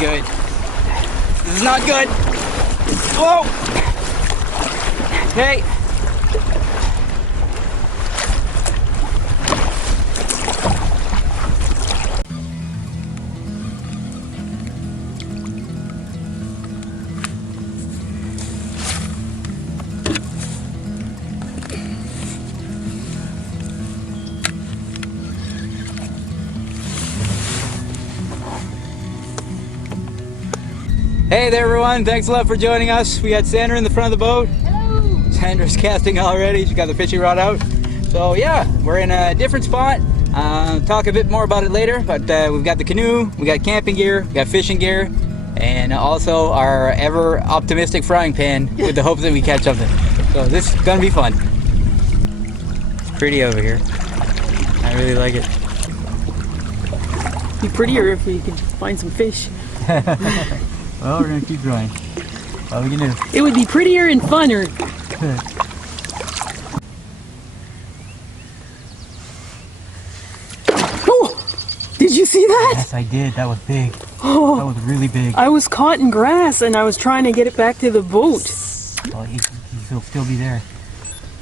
good. This is not good. Whoa! Hey! Hey there everyone, thanks a lot for joining us. We got Sandra in the front of the boat. Hello! Sandra's casting already, she got the fishing rod out. So yeah, we're in a different spot. Talk a bit more about it later, but we've got the canoe, we got camping gear, we got fishing gear, and also our ever optimistic frying pan with the hopes that we catch something. So this is gonna be fun. It's pretty over here. I really like it. It'd be prettier if we could find some fish. Well, we're gonna keep going. What are we gonna do? It would be prettier and funner. Oh! Did you see that? Yes, I did. That was big. Oh, that was really big. I was caught in grass and I was trying to get it back to the boat. Well, he'll still be there.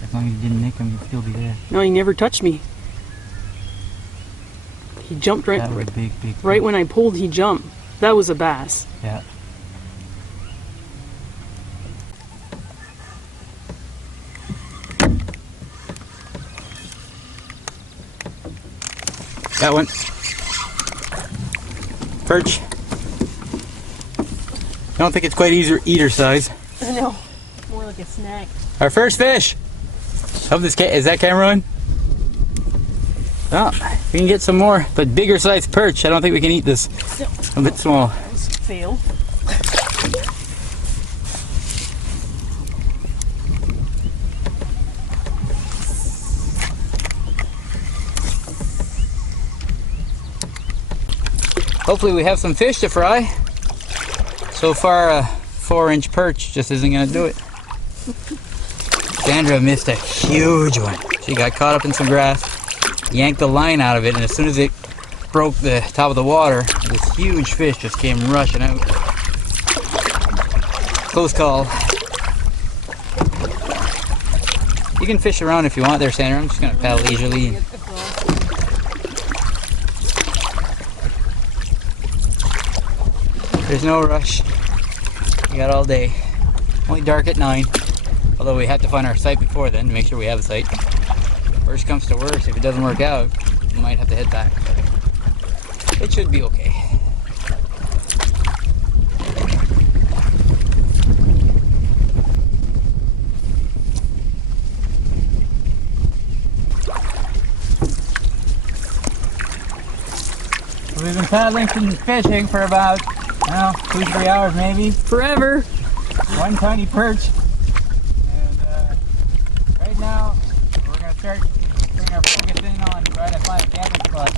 As long as you didn't nick him, he'll still be there. No, he never touched me. He jumped right, that was big, right when I pulled, he jumped. That was a bass. Yeah. That one. Perch. I don't think it's quite eater size. No, more like a snack. Our first fish. Hope this is that camera on? Oh, we can get some more, but bigger size perch. I don't think we can eat this. No. A bit small. That was a fail. Hopefully we have some fish to fry. So far a 4-inch perch just isn't gonna do it. Sandra missed a huge one. She got caught up in some grass, yanked the line out of it, and as soon as it broke the top of the water, this huge fish just came rushing out. Close call. You can fish around if you want there, Sandra. I'm just gonna paddle leisurely. There's no rush. We got all day. Only dark at 9. Although we have to find our site before then to make sure we have a site. Worst comes to worst, if it doesn't work out, we might have to head back. It should be okay. We've been paddling and fishing for about 2-3 hours maybe. Forever. One tiny perch. And right now we're going to start putting our focus in on trying to find a camping spot.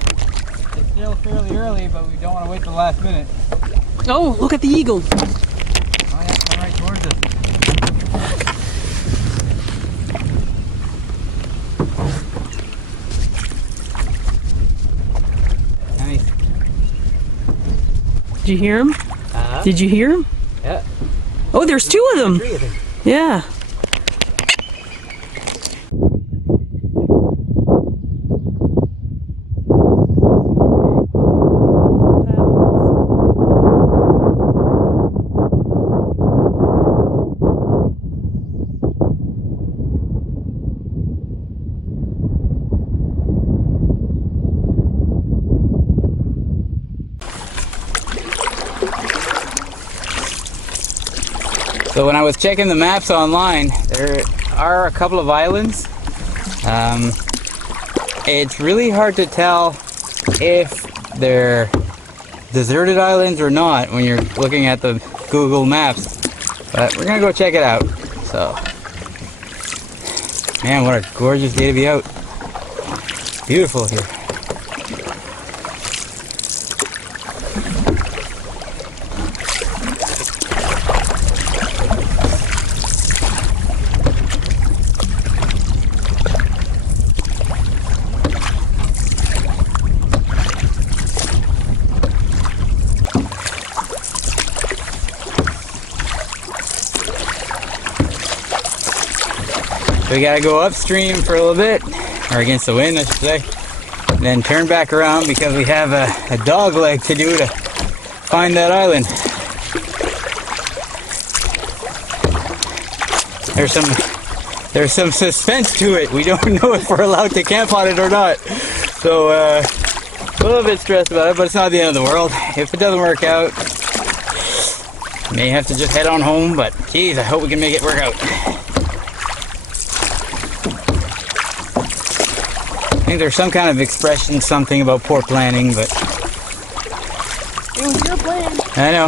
It's still fairly early, but we don't want to wait till the last minute. Oh, look at the eagle. Oh yeah, come right towards us. Nice. Did you hear him? Did you hear him? Yeah. Oh, there's 2 of them. 3 of them. Yeah. So when I was checking the maps online, there are a couple of islands. It's really hard to tell if they're deserted islands or not when you're looking at the Google Maps. But we're gonna go check it out. So, man, what a gorgeous day to be out. Beautiful here. So we gotta go upstream for a little bit, or against the wind I should say, and then turn back around because we have a dog leg to do to find that island. There's some suspense to it. We don't know if we're allowed to camp on it or not. So a little bit stressed about it, but it's not the end of the world. If it doesn't work out, may have to just head on home, but geez, I hope we can make it work out. I think there's some kind of expression, something about poor planning, but It was your plan. I know.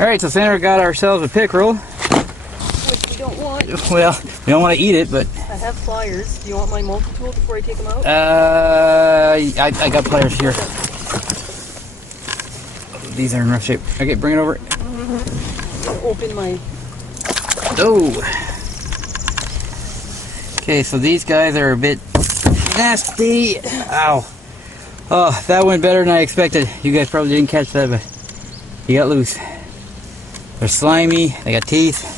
Alright, so Sandra got ourselves a pickerel. Which we don't want. Well, we don't want to eat it, but I have pliers. Do you want my multi-tool before I take them out? I got pliers here. These are in rough shape. Okay, bring it over. Open my... Oh! Okay, so these guys are a bit nasty. Ow. Oh, that went better than I expected. You guys probably didn't catch that, but he got loose. They're slimy, they got teeth.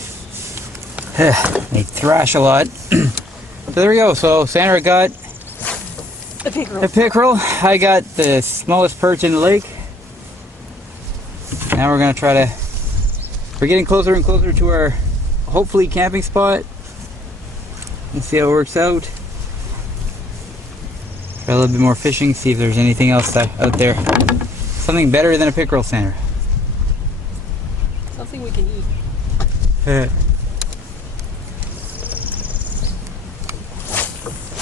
They thrash a lot. So there we go. So Sandra got The pickerel. a pickerel. I got the smallest perch in the lake. Now we're gonna try to... We're getting closer and closer to our hopefully camping spot. Let's see how it works out. Try a little bit more fishing, see if there's anything else out there. Something better than a pickerel, Sandra. Something we can eat.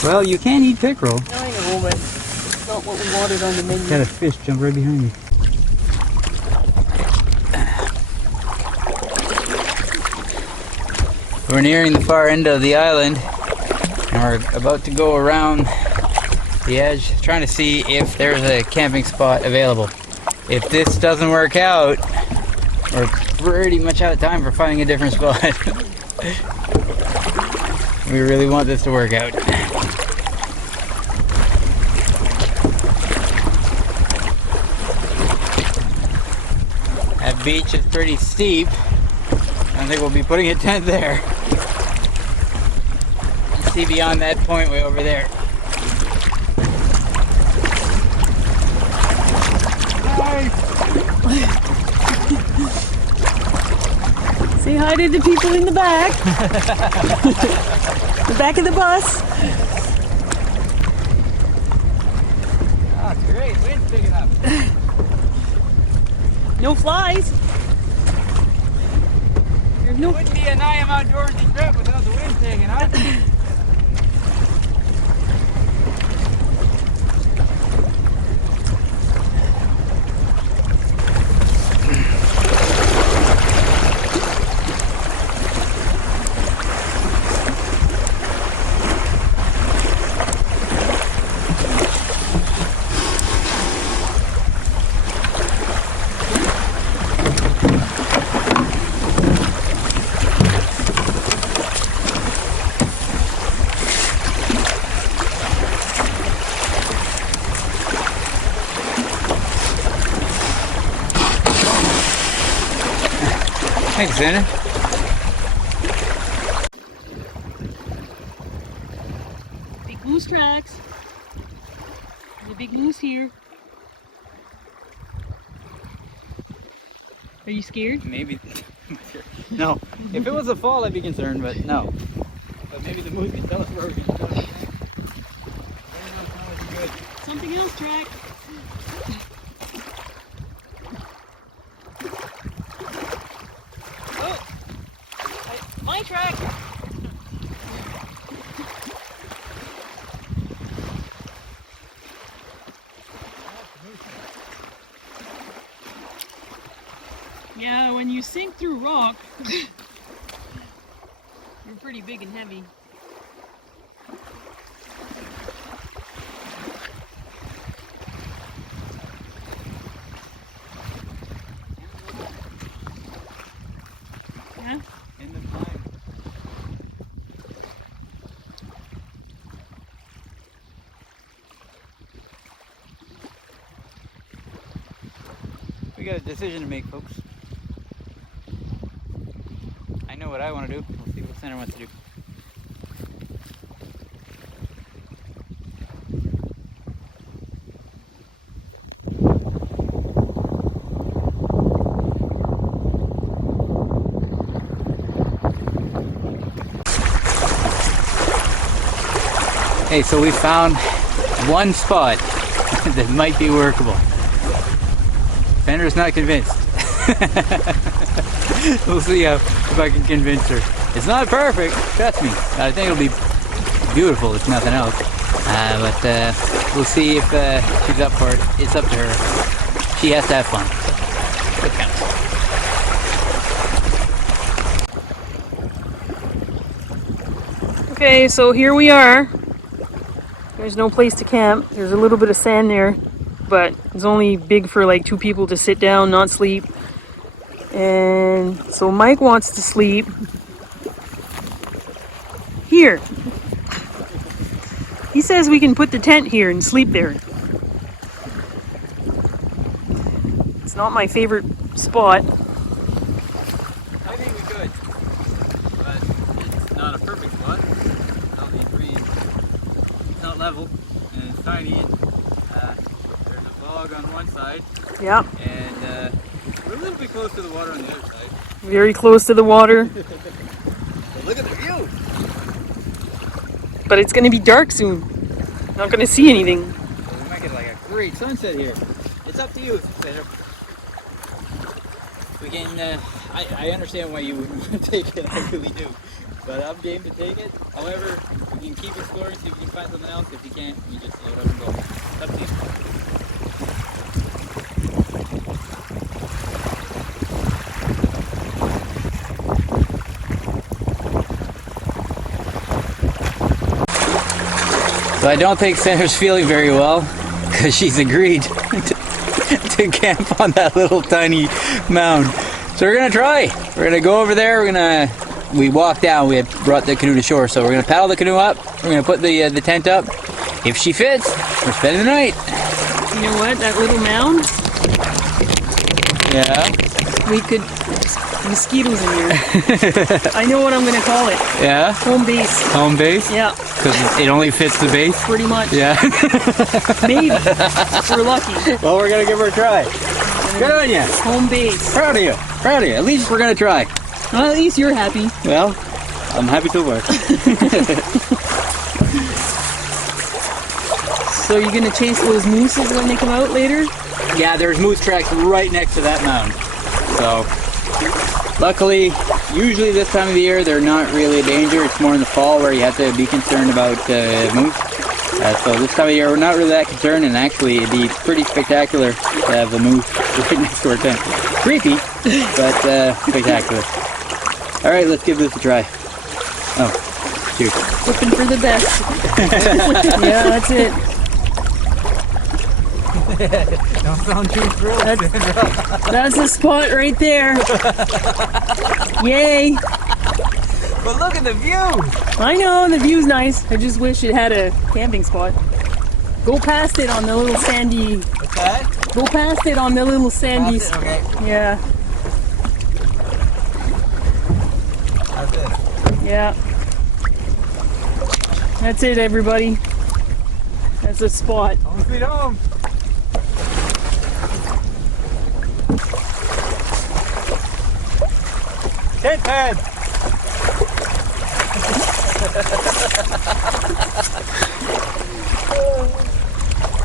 Well, you can eat pickerel. I know, but it's not what we wanted on the menu. Got a fish jump right behind me. We're nearing the far end of the island, and we're about to go around the edge, trying to see if there's a camping spot available. If this doesn't work out, we're pretty much out of time for finding a different spot. We really want this to work out. That beach is pretty steep. I don't think we'll be putting a tent there. You see beyond that point way over there. Say hi to the people in the back. The back of the bus. Oh, great. Wind's picking up. No flies. There's no... It wouldn't be an I Am Outdoorsy trip without the wind picking up. Thanks, Sandra. Big moose tracks. There's a big moose here. Are you scared? Maybe. No. If it was a fall, I'd be concerned, but no. But maybe the moose can tell us where we're going to go. Something else, track. Oh! My track! Yeah, when you sink through rock, you're pretty big and heavy. Yeah? End of time. We got a decision to make, folks. know what I want to do. We'll see what Sandra wants to do. Okay, so we found one spot that might be workable. Sandra's not convinced. We'll see if I can convince her. It's not perfect, trust me. I think it'll be beautiful if nothing else. But we'll see if she's up for it. It's up to her. She has to have fun. It counts. Okay, so here we are. There's no place to camp. There's a little bit of sand there, but it's only big for like 2 people to sit down, not sleep. And so Mike wants to sleep here. He says we can put the tent here and sleep there. It's not my favorite spot. I think we could, but it's not a perfect spot. It's not level, and it's tiny. There's a bog on one side. Yeah. And we're a little bit close to the water on the other side. Very close to the water. But look at the view! But it's going to be dark soon. Not going to see anything. So we might get like a great sunset here. It's up to you, Sandra. We can, I understand why you wouldn't want to take it, I really do. But I'm game to take it. However, we can keep exploring, see if we can find something else. If you can't, you just load up and go. It's up to you. So I don't think Sandra's feeling very well because she's agreed to camp on that little tiny mound. So we're gonna try. We're gonna go over there. We walked down. We had brought the canoe to shore, so we're gonna paddle the canoe up. We're gonna put the tent up. If she fits, we're spending the night. You know what? That little mound. Yeah. We could mosquitoes in here. I know what I'm gonna call it. Yeah. Home base. Home base. Yeah. Because it only fits the base. Pretty much. Yeah. Maybe. We're lucky. Well, we're gonna give her a try. Good on you. Home base. Proud of you. Proud of you. At least we're gonna try. Well, at least you're happy. Well, I'm happy to work. So you're gonna chase those mooses when they come out later? Yeah, there's moose tracks right next to that mound. So, luckily, usually this time of the year, they're not really a danger. It's more in the fall where you have to be concerned about moose. So this time of year, we're not really that concerned, and actually, it'd be pretty spectacular to have a moose right next to our tent. Creepy, but spectacular. All right, let's give this a try. Oh, cheers. Hoping for the best. Yeah, that's it. Don't sound too thrilled. That's the spot right there. Yay. But look at the view. I know, the view's nice. I just wish it had a camping spot. Go past it on the little sandy. What's that? Go past it on the little sandy. Okay. Yeah. That's it. Yeah. That's it, everybody. That's the spot. Home sweet home. Tent pad.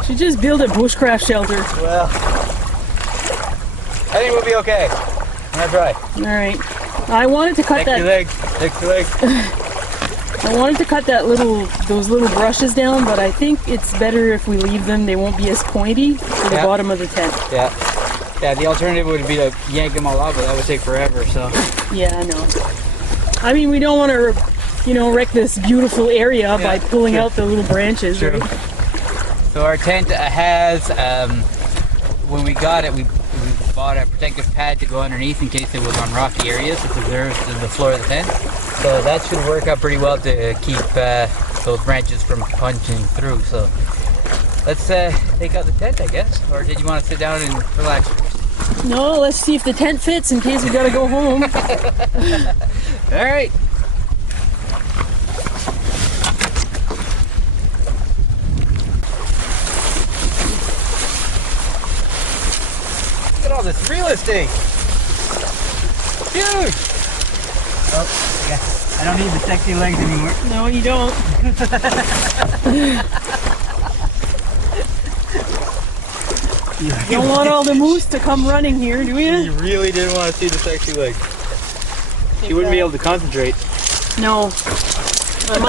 Should just build a bushcraft shelter. Well, I think we'll be okay. I'm gonna try. All right. I wanted to cut Next that. Next leg. I wanted to cut those little brushes down, but I think it's better if we leave them. They won't be as pointy to the bottom of the tent. Yeah. Yeah, the alternative would be to yank them all out, but that would take forever, so. Yeah, I know. I mean, we don't want to, wreck this beautiful area by pulling out the little branches, right? So our tent has, when we got it, we bought a protective pad to go underneath in case it was on rocky areas to preserve the floor of the tent. So that should work out pretty well to keep those branches from punching through. So let's take out the tent, I guess. Or did you want to sit down and relax? No, let's see if the tent fits in case we gotta go home. All right. Look at all this real estate. Huge. Oh, yeah. I don't need the sexy legs anymore. No, you don't. You don't want all the moose to come running here, do you? You really didn't want to see the sexy legs. She wouldn't be able to concentrate. No. I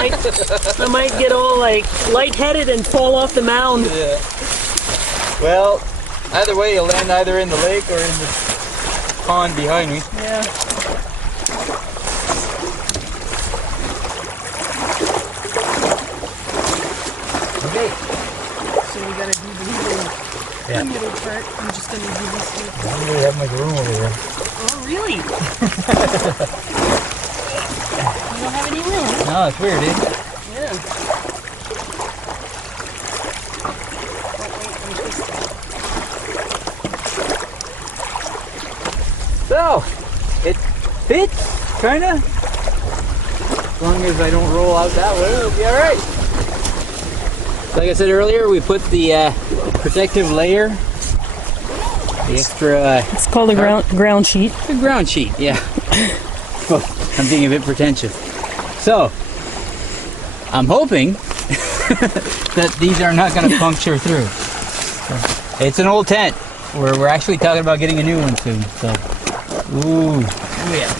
might get all like lightheaded and fall off the mound. Yeah. Well, either way, you'll land either in the lake or in the pond behind me. Yeah. Okay. So we gotta do the middle part. I'm just gonna do this here. I don't really have much room over here. Oh, really? You don't have any room? No, it's weird, isn't it? Yeah. So, it fits, kinda. As long as I don't roll out that way, it'll be alright. Like I said earlier, we put the protective layer, the extra... It's called a ground sheet. The ground sheet, yeah. Well, I'm being a bit pretentious. So, I'm hoping that these are not going to puncture through. It's an old tent. We're actually talking about getting a new one soon. So, ooh, yeah.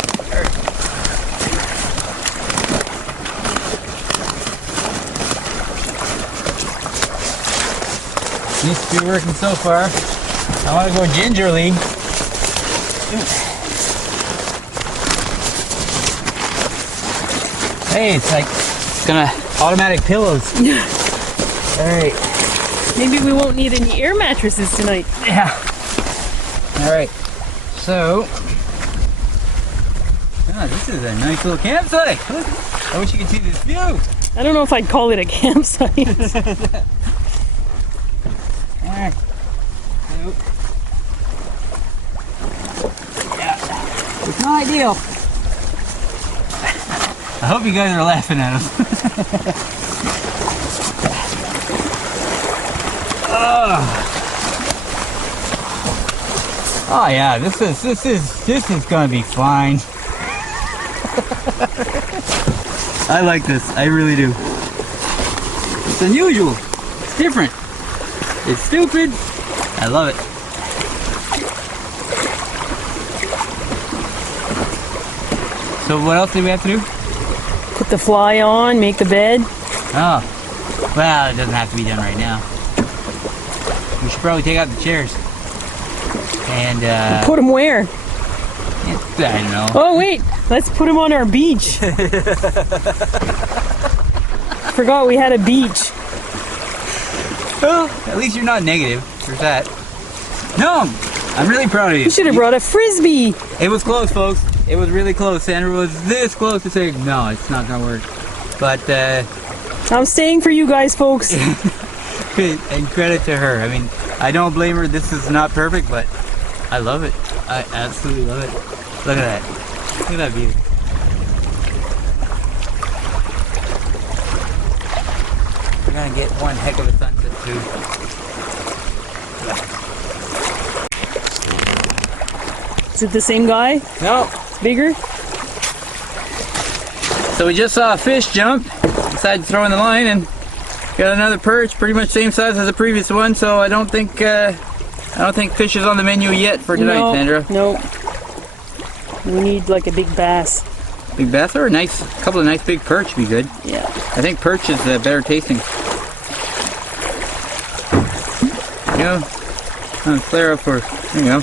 Seems to be working so far. I want to go gingerly. Hey, it's like it's gonna automatic pillows. Alright. Maybe we won't need any air mattresses tonight. Yeah. Alright. So this is a nice little campsite. Look, I wish you could see this view. I don't know if I'd call it a campsite. Alright. So, yeah. It's not ideal. I hope you guys are laughing at us. Oh yeah, this is gonna be fine. I like this, I really do. It's unusual, it's different, it's stupid. I love it. So what else do we have to do? Put the fly on, make the bed. Oh, well, it doesn't have to be done right now. We should probably take out the chairs. And, Put them where? I don't know. Oh, wait. Let's put them on our beach. Forgot we had a beach. Well, at least you're not negative. There's that. No, I'm really proud of you. You should have brought a Frisbee. It was close, folks. It was really close. Sandra was this close to saying, no, it's not going to work. But, I'm staying for you guys, folks. and credit to her. I mean, I don't blame her. This is not perfect, but I love it. I absolutely love it. Look at that. Look at that view. We're gonna get one heck of a sunset too. Is it the same guy? No. Bigger? So we just saw a fish jump. Decided to throw in the line and got another perch, pretty much same size as the previous one. So I don't think fish is on the menu yet for tonight, No, Sandra. no. We need like a big bass. Big bass or a couple of nice big perch would be good. Yeah. I think perch is better tasting. You know, flare up for, there you go.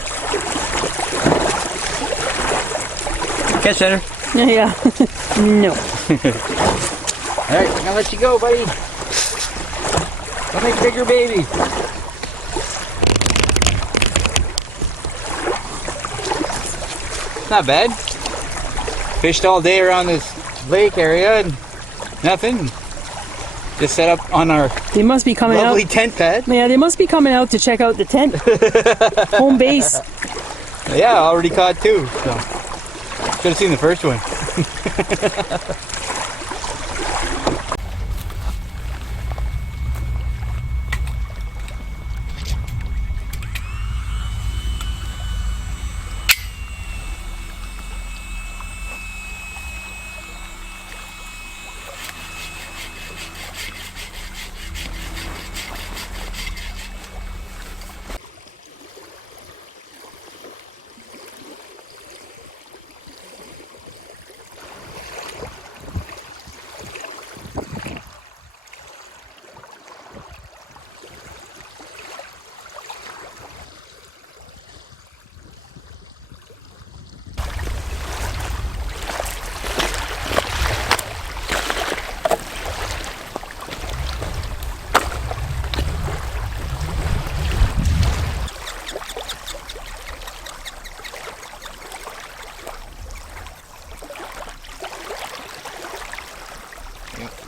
Catch that. Yeah. No. Alright, I'm gonna let you go, buddy. I'll make bigger babies. Not bad. Fished all day around this lake area and nothing. Just set up on our They must be coming lovely out. tent pad. Yeah, they must be coming out to check out the tent. Home base. Yeah, I already caught two. So should have seen the first one.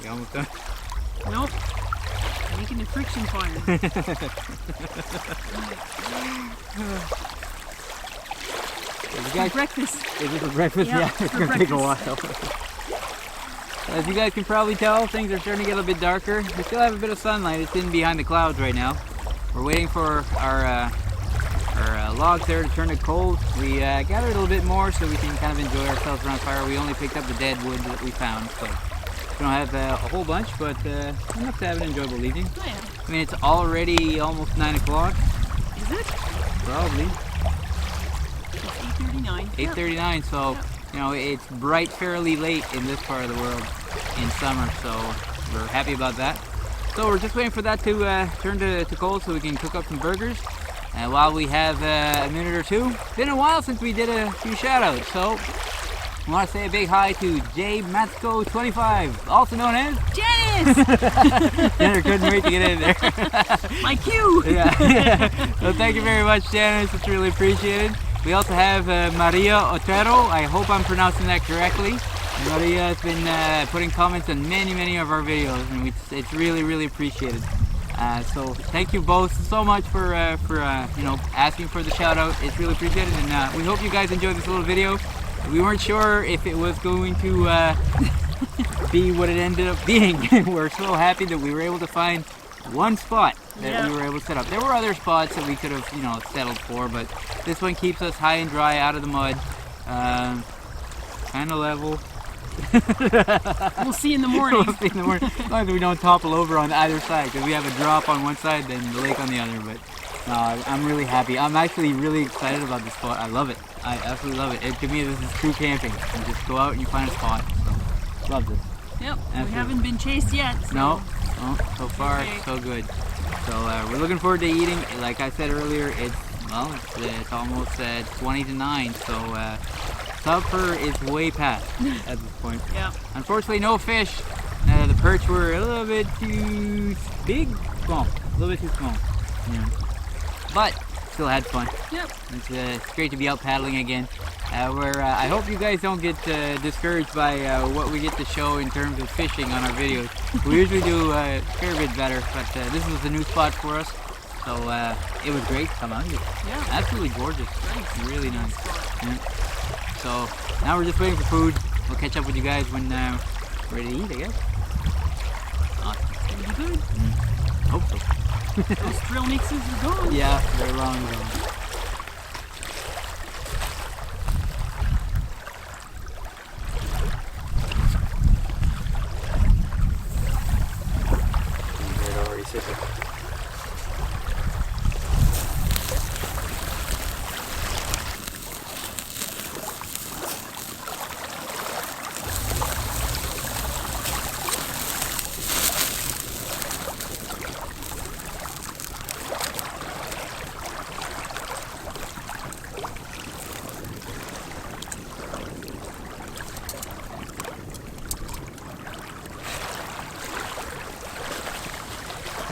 You almost done? Nope. Making the friction fire. Breakfast. Is it for breakfast? Yeah, it's going to take a while. As you guys can probably tell, things are starting to get a bit darker. We still have a bit of sunlight. It's in behind the clouds right now. We're waiting for our logs there to turn to cold. We gathered a little bit more so we can kind of enjoy ourselves around fire. We only picked up the dead wood that we found, so we don't have a whole bunch, but enough to have an enjoyable evening. Oh, yeah. I mean, it's already almost 9 o'clock. Is it? Probably. It's 8:39. 8:39, so yeah. you know, it's bright fairly late in this part of the world in summer, so we're happy about that. So we're just waiting for that to turn to cold so we can cook up some burgers. And while we have a minute or two, it's been a while since we did a few shout outs, so I want to say a big hi to Jay Matsko25, also known as Janice! Jenner couldn't wait to get in there. My cue! Yeah. So thank you very much, Janice, it's really appreciated. We also have Maria Otero, I hope I'm pronouncing that correctly. And Maria has been putting comments on many of our videos, and it's really appreciated. So thank you both so much for you know, asking for the shout out. It's really appreciated, and we hope you guys enjoyed this little video. We weren't sure if it was going to be what it ended up being. We're so happy that we were able to find one spot that we were able to set up. There were other spots that we could have, you know, settled for, but this one keeps us high and dry, out of the mud, kind of level. We'll see in the morning. We'll see in the morning. As long as we don't topple over on either side, because we have a drop on one side, then the lake on the other. But no, I'm really happy. I'm actually really excited about this spot. I love it. I absolutely love it. To me, this is true camping. You just go out and you find a spot. So, love this. Yep. Absolutely. We haven't been chased yet. So. No. Oh, so far, so good. So we're looking forward to eating. Like I said earlier, it's almost 20 to 9. So supper is way past at this point. Yeah. Unfortunately, no fish. The perch were a little bit too big, small, a little bit too small. Yeah. But still had fun. Yep. It's great to be out paddling again. I hope you guys don't get discouraged by what we get to show in terms of fishing on our videos. We usually do a fair bit better, but this was a new spot for us, so it was great to come out here. Yeah. Absolutely gorgeous. Nice. Really nice. Yeah. So now we're just waiting for food. We'll catch up with you guys when we're ready to eat, I guess. Awesome. It's gonna be good. Hope so. Those thrill mixes are gone. Yeah, they're long gone.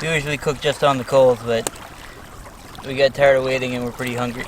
We usually cook just on the coals, but we got tired of waiting and we're pretty hungry.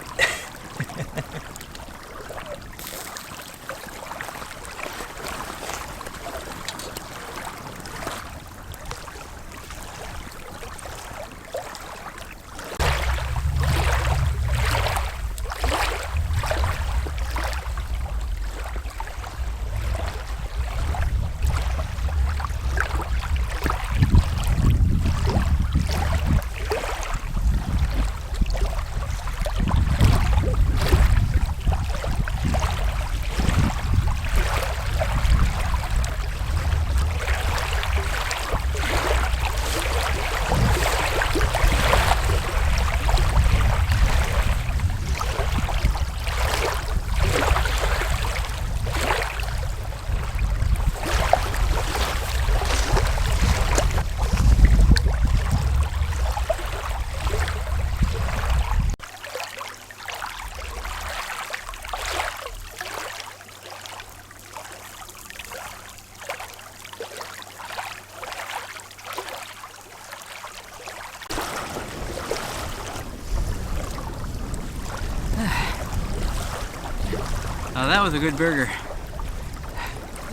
Oh, that was a good burger.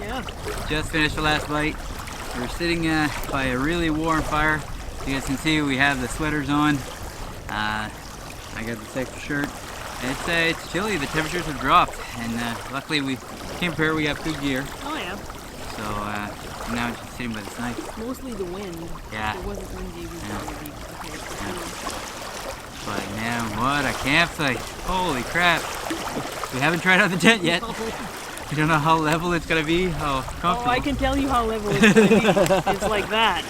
Yeah. Just finished the last bite. We're sitting by a really warm fire. As you guys can see, we have the sweaters on. I got this extra shirt. It's chilly. The temperatures have dropped, and luckily we came prepared. We got good gear. Oh yeah. So now I'm just sitting by this nice. Mostly the wind. Yeah. If it wasn't windy, we probably be okay. But man, what a campsite! Holy crap! We haven't tried out the tent yet. We don't know how level it's gonna be. How comfortable. Oh, I can tell you how level it's gonna be. It's like that.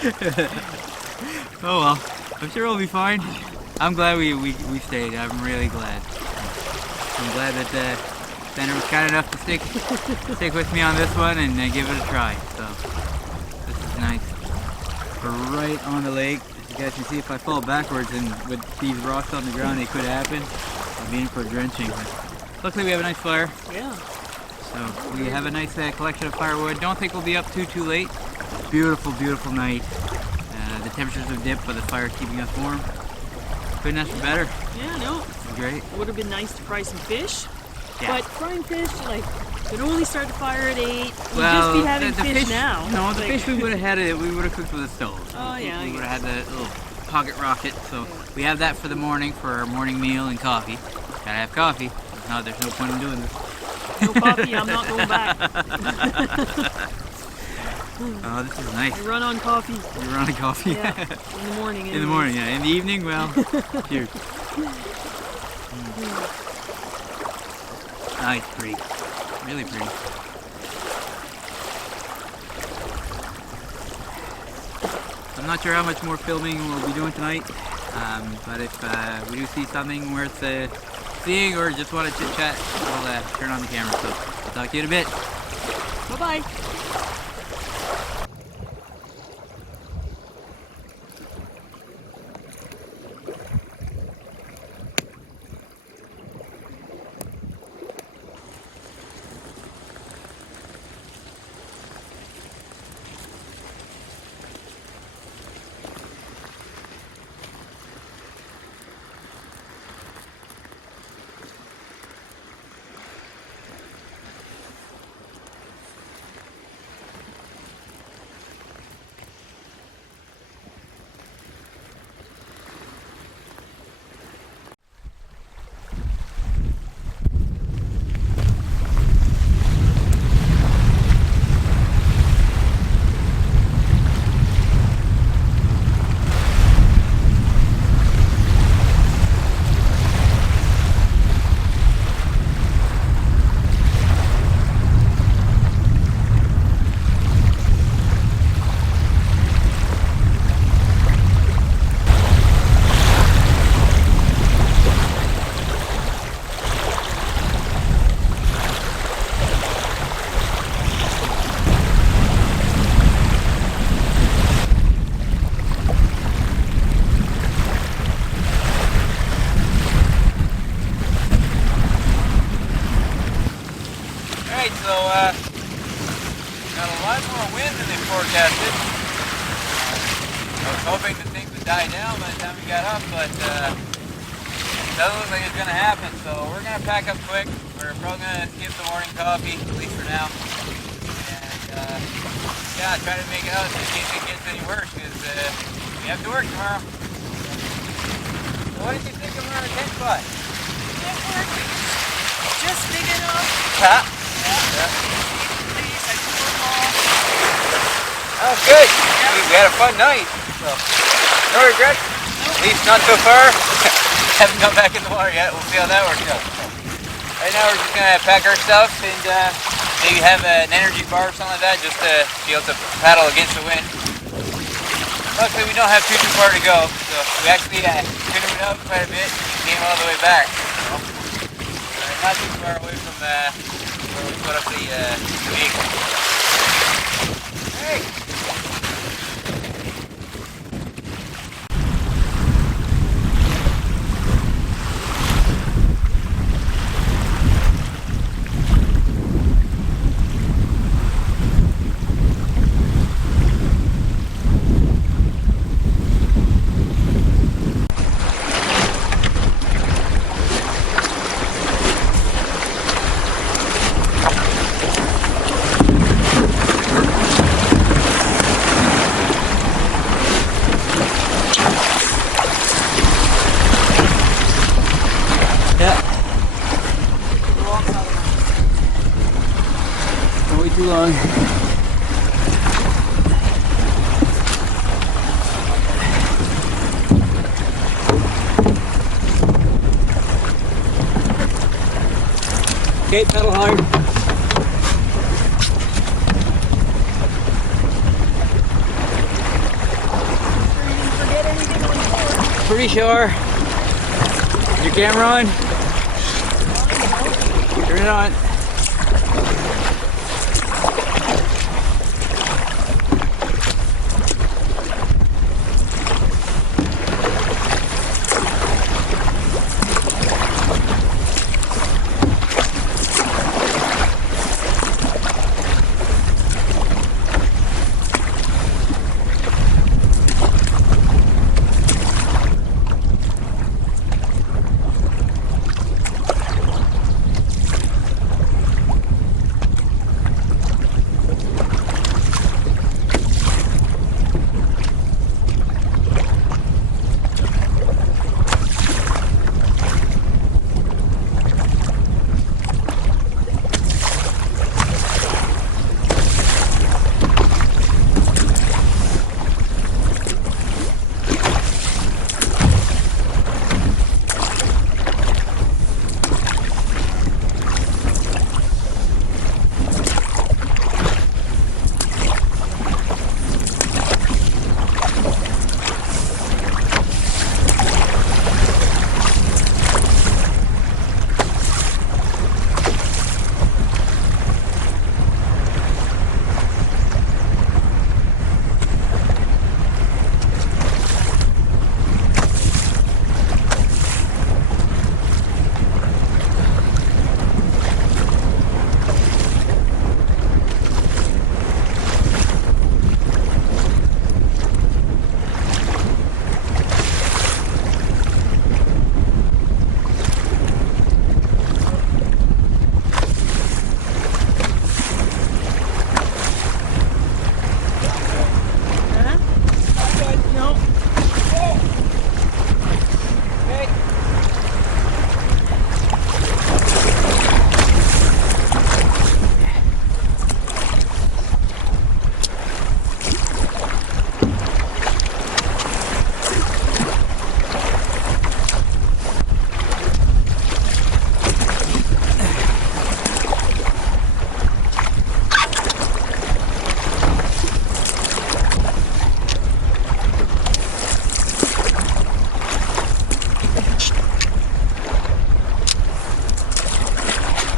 Oh well, I'm sure we'll be fine. I'm glad we stayed. I'm really glad. I'm glad that Sandra was kind enough to stick with me on this one and give it a try. So this is nice. We're right on the lake. As you guys can see, if I fall backwards and with these rocks on the ground, it could happen. I'll be in for a drenching. But luckily, we have a nice fire. Yeah. So we have a nice collection of firewood. Don't think we'll be up too late. Beautiful, beautiful night. The temperatures have dipped, but the fire's keeping us warm. Couldn't ask for better. Yeah, no. Great. It would have been nice to fry some fish. Yeah. But frying fish, like, could only start the fire at 8. We'd Well, just be having the fish now. No, the Like- fish we would have had it. We would have cooked with a stove. Oh yeah. I We would have guess. had the little pocket rocket. So we have that for the morning for our morning meal and coffee. Gotta have coffee. If not, there's no point in doing this. No coffee, I'm not going back. Oh, this is nice. I run on coffee. You're on a coffee. Yeah. In the morning. In the morning, yeah. In the evening, well, cheers. Ah, it's pretty. Really pretty. I'm not sure how much more filming we'll be doing tonight, but if we do see something worth seeing or just want to chit chat, we'll turn on the camera. So I'll talk to you in a bit. Bye-bye. Got a lot more wind than they forecasted. I was hoping that things would die down by the time we got up, but it doesn't look like it's going to happen. So we're going to pack up quick. We're probably going to skip the morning coffee, at least for now. And yeah, try to make it out in case it gets any worse, because we have to work tomorrow. So what did you think of our tent spot? It worked. Just big enough. Yeah. Oh, good. We had a fun night. So, no regrets. At least not so far. Haven't come back in the water yet. We'll see how that works out. Right now we're just gonna pack our stuff and maybe have an energy bar or something like that, just to be able to paddle against the wind. Luckily we don't have too far to go, so we actually canoed up quite a bit and came all the way back. So, not too far away from where we put up the vehicle. Hey! taking too long. Okay, pedal hard. Pretty sure. Is your camera on? Turn it on.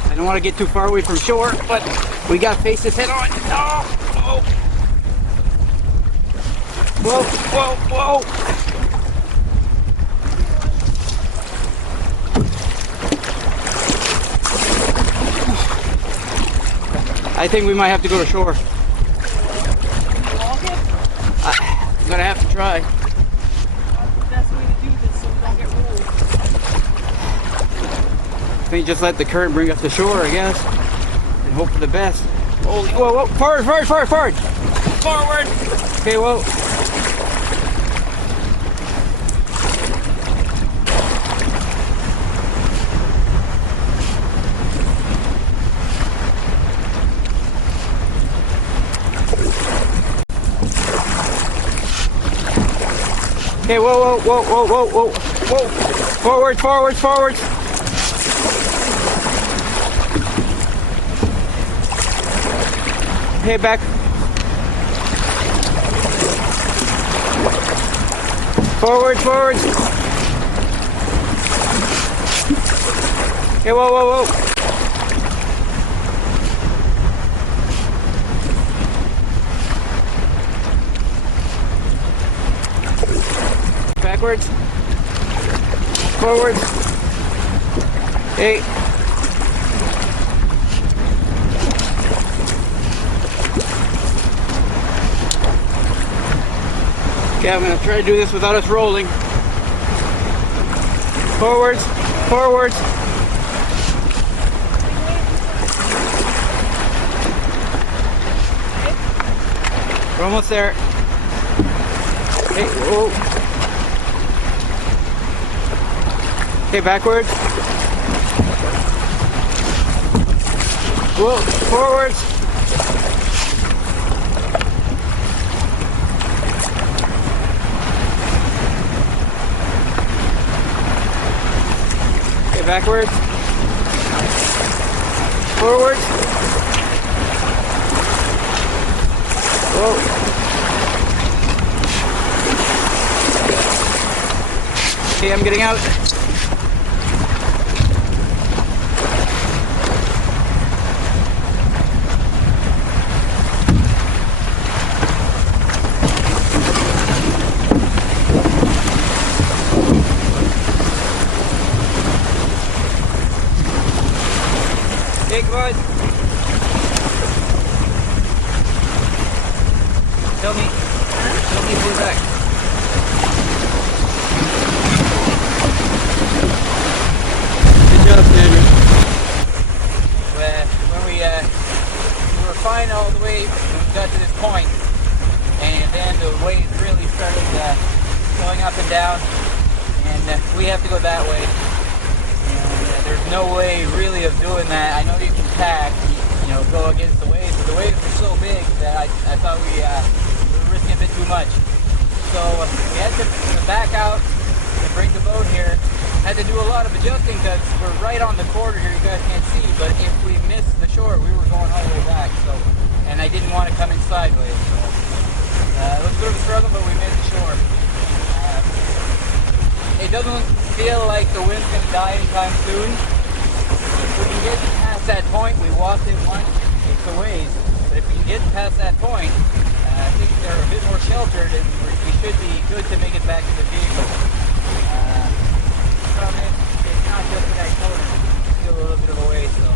I don't want to get too far away from shore, but we got to face this head on. Oh, whoa, whoa, whoa. I think we might have to go to shore. I'm gonna have to try. That's the best way to do this so we don't get rolled. I think just let the current bring us to shore, I guess, and hope for the best. Holy, whoa, whoa, forward, forward, forward, forward, forward. Okay, whoa. Okay, whoa, whoa, whoa, whoa, whoa, whoa, whoa. Forward, forward, forward. Okay, back. Forward, forward. Okay, whoa, whoa, whoa. Backwards, forwards, hey. Okay, I'm gonna try to do this without us rolling. Forwards, forwards. We're almost there. Hey, whoa. Okay, backwards. Whoa, forwards. backwards. Forwards. Whoa. Okay, I'm getting out. Okay, come on. Tell me pull back. Good job, Sandra. When we were fine all the way when we got to this point, and then the waves really started going up and down, and we have to go that way. There's no way really of doing that. I know you can tack, you know, go against the waves, but the waves are so big that I thought we were risking a bit too much. So we had to back out and bring the boat here. Had to do a lot of adjusting because we're right on the quarter here. You guys can't see, but if we missed the shore, we were going all the way back. So, and I didn't want to come in sideways. So it was a bit of a struggle, but we made the shore. It doesn't feel like the wind's going to die anytime soon. If we can get past that point, we walked it once, it's a ways. But if we can get past that point, I think they're a bit more sheltered and we should be good to make it back to the vehicle. The problem is, it's not just for that corner, it's still a little bit of a way. So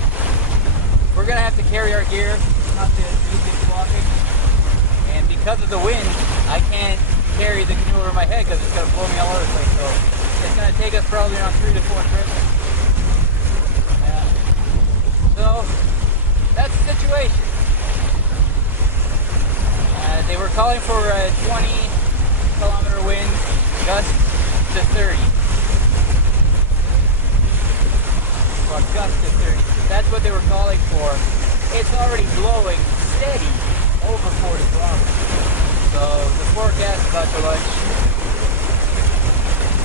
we're going to have to carry our gear, not to do this walking. And because of the wind, I can't carry the canoe over my head because it's going to blow me all over the place. So it's going to take us probably around 3 to 4 trips. So that's the situation. They were calling for 20-kilometer winds, gusts to 30. Or gusts to 30. That's what they were calling for. It's already blowing steady over 40 kilometers. So the forecast is about to lunch.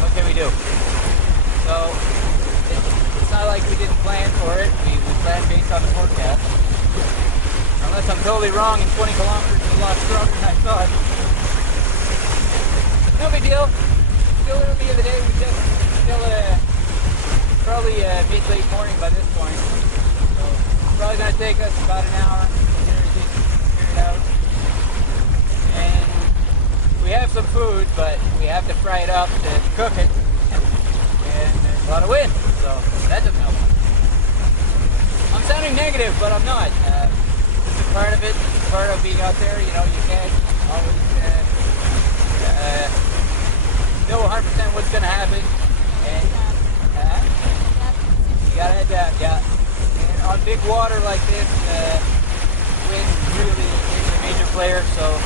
What can we do? So it's not like we didn't plan for it. We planned based on the forecast. Unless I'm totally wrong and 20 kilometers is a lot stronger than I thought. No big deal. Still early in the day. We just still probably mid-late morning by this point. So it's probably going to take us about an hour to get everything figured out. And we have some food, but we have to fry it up to cook it. And there's a lot of wind, so that doesn't help. I'm sounding negative, but I'm not. This is part of it. It's part of being out there. You know, you can't always know 100% what's going to happen. And you got to head down, yeah. And on big water like this, wind really is a major player, so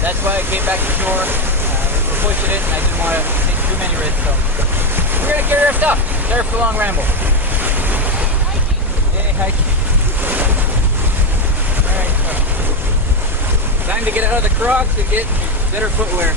that's why I came back to shore. We were pushing it, and I didn't want to take too many risks, so we're going to carry our stuff. Sorry for the long ramble. Hey, hiking. Alright, so time to get out of the Crocs and get better footwear.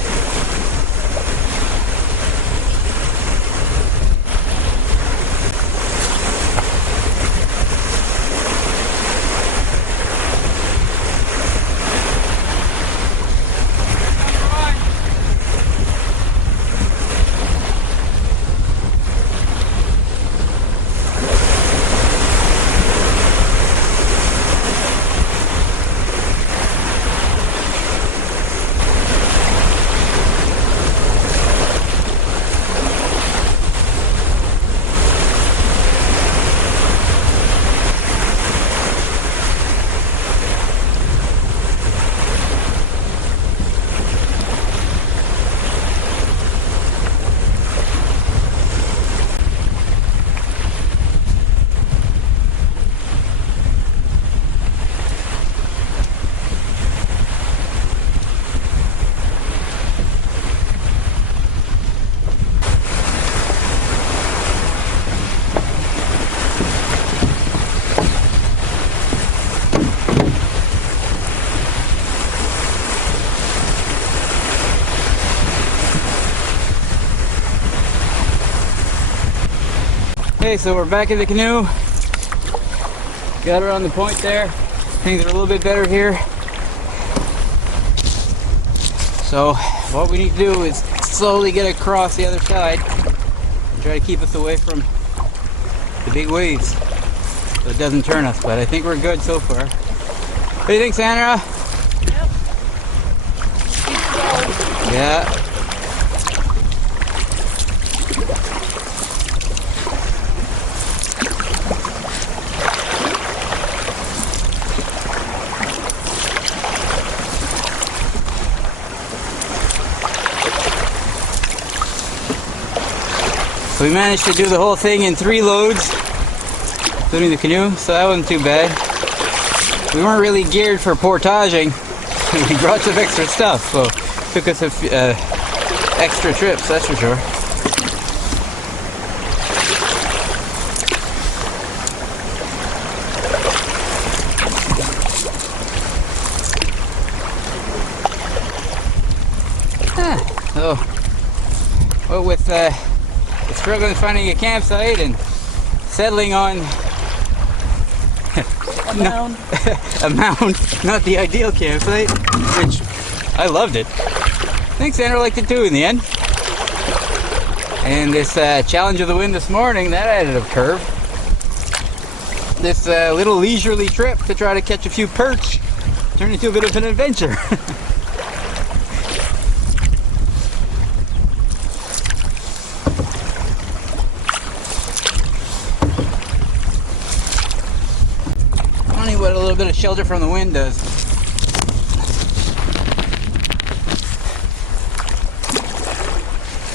Okay, so we're back in the canoe. Got her on the point there. Things are a little bit better here. So what we need to do is slowly get across the other side and try to keep us away from the big waves so it doesn't turn us, but I think we're good so far. What do you think, Sandra? Yep. Yeah. We managed to do the whole thing in 3 loads, including the canoe, so that wasn't too bad. We weren't really geared for portaging. We brought some extra stuff, so it took us extra trips, that's for sure. So, well, with struggling finding a campsite and settling on a mound. A mound, not the ideal campsite, which I loved it. I think Sandra liked it too in the end. And this challenge of the wind this morning, that added a curve. This little leisurely trip to try to catch a few perch turned into a bit of an adventure. What a little bit of shelter from the wind does.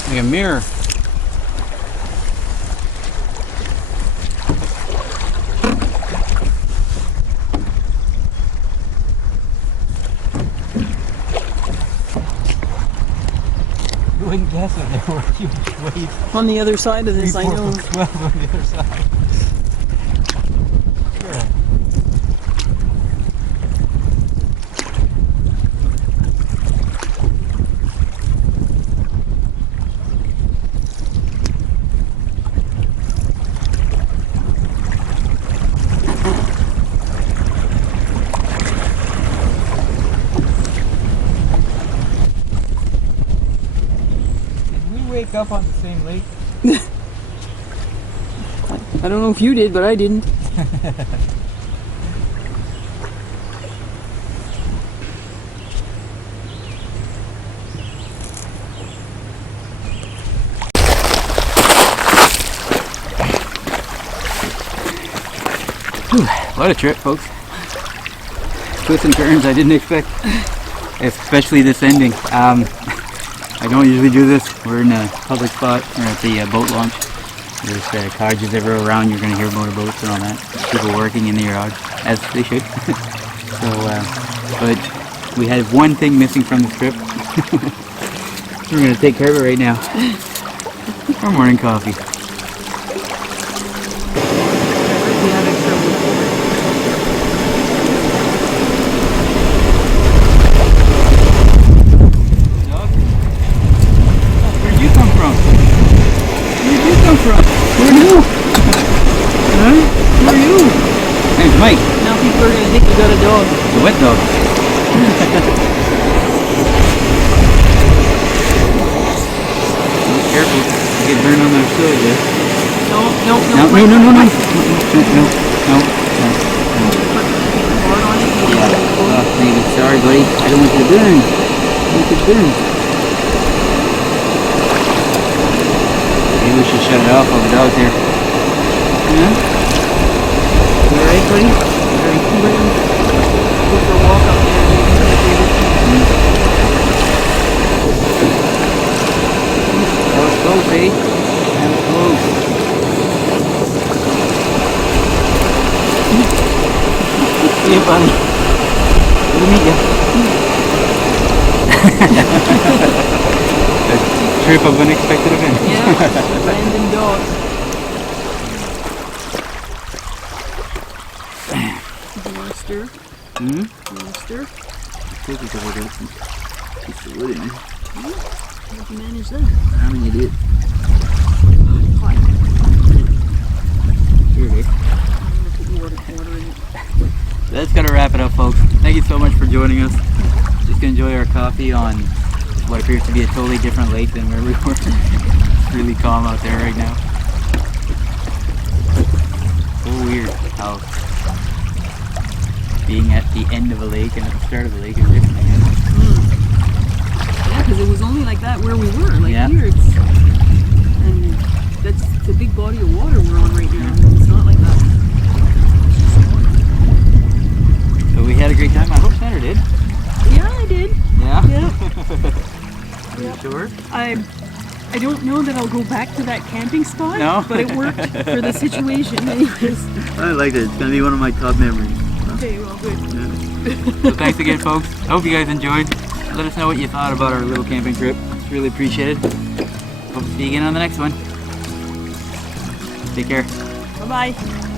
Like a mirror. You wouldn't guess it, there were huge waves. On the other side of this, I know. 12 on the other side. Wake up on the same lake? I don't know if you did, but I didn't. What a trip, folks. Twists and turns I didn't expect, especially this ending. I don't usually do this. We're in a public spot. We're at the boat launch. There's cottages everywhere around. You're going to hear motorboats and all that. People working in the yard, as they should. So, but we had one thing missing from the trip. We're going to take care of it right now. Our morning coffee. Mike. Now people are going to think you got a dog. A wet dog. Careful. You get burned on those sills there. No. No. Oh, David, sorry buddy. I don't want you to burn. I want you to burn. Maybe we should shut it off while the dog's here. Yeah? Alright, buddy? Go for a walk out there. That was close, eh? That was close. See you, buddy. Good to meet you. A trip of unexpected events. Yeah, random dogs. Stir. You want to stir? Take it over there. Piece of wood in there. How did you manage that? I'm an idiot. eh? I'm gonna put water in it. That's gonna wrap it up, folks. Thank you so much for joining us. Just gonna enjoy our coffee on what appears to be a totally different lake than where we were. It's really calm out there right now. So weird how being at the end of a lake and at the start of a lake is different again. Yeah, because it was only like that where we were. Like Yeah. here, and that's the big body of water we're on right now. It's not like that. So we had a great time. I hope Sandra did. Yeah, I did. Yeah? Yeah. Are you sure? I don't know that I'll go back to that camping spot. No? But it worked for the situation anyways. I liked it. It's going to be one of my top memories. Okay, well, good. Yeah. So thanks again, folks. I hope you guys enjoyed. Let us know what you thought about our little camping trip. It's really appreciated. Hope to see you again on the next one. Take care. Bye-bye.